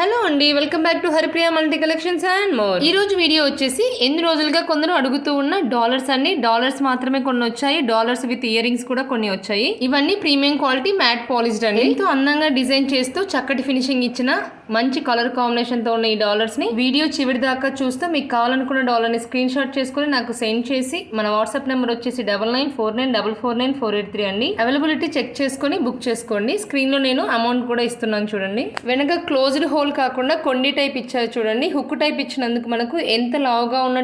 Hello అండి, welcome back to Haripriya multi collections and more. ఈ రోజు వీడియో వచ్చేసి ఎన్ని రోజులుగా కొందరు అడుగుతూ ఉన్న డాలర్స్ అన్ని డాలర్స్ మాత్రమే కొన్ని వచ్చాయి. డాలర్స్ విత్ ఇయర్ రింగ్స్ కూడా కొన్ని వచ్చాయి. ఇవన్నీ ప్రీమియం క్వాలిటీ మ్యాట్ పాలిష్డ్ అండి. ఎంతో అందంగా డిజైన్ చేస్తూ చక్కటి ఫినిషింగ్ ఇచ్చిన మంచి కలర్ కాంబినేషన్ తో ఉన్న ఈ డాలర్స్ ని వీడియో చివరి దాకా చూస్తూ మీకు కావాలనుకున్న డాలర్ ని స్క్రీన్ షాట్ చేసుకుని నాకు సెండ్ చేసి మన వాట్సాప్ నెంబర్ వచ్చేసి 9949449483 అండి. అవైలబిలిటీ చెక్ చేసుకుని బుక్ చేసుకోండి. స్క్రీన్ లో నేను అమౌంట్ కూడా ఇస్తున్నాను చూడండి. వెనక క్లోజ్డ్ హోల్ కాకుండా కొండి టైప్ ఇచ్చారు చూడండి. హుక్ టైప్ ఇచ్చినందుకు మనకు ఎంత లావుగా ఉన్న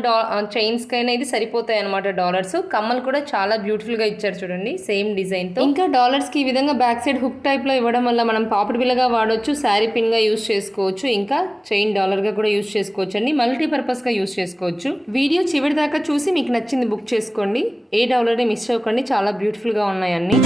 చైన్స్ కైనా ఇది సరిపోతాయి అనమాట. డాలర్స్ కమ్మలు కూడా చాలా బ్యూటిఫుల్ గా ఇచ్చారు చూడండి, సేమ్ డిజైన్ తో. ఇంకా డాలర్స్ కి ఈ విధంగా బ్యాక్ సైడ్ హుక్ టైప్ లో ఇవ్వడం వల్ల మనం పాపిడి బిల్లగా వాడొచ్చు, శారీ పిన్ గా యూస్ చేసుకోవచ్చు, ఇంకా చైన్ డాలర్ గా కూడా యూస్ చేసుకోవచ్చు అండి. మల్టీపర్పస్ గా యూస్ చేసుకోవచ్చు. వీడియో చివరి దాకా చూసి మీకు నచ్చింది బుక్ చేసుకోండి. ఏ డాలర్ మిస్ అవ్వకండి, చాలా బ్యూటిఫుల్ గా ఉన్నాయి అన్ని.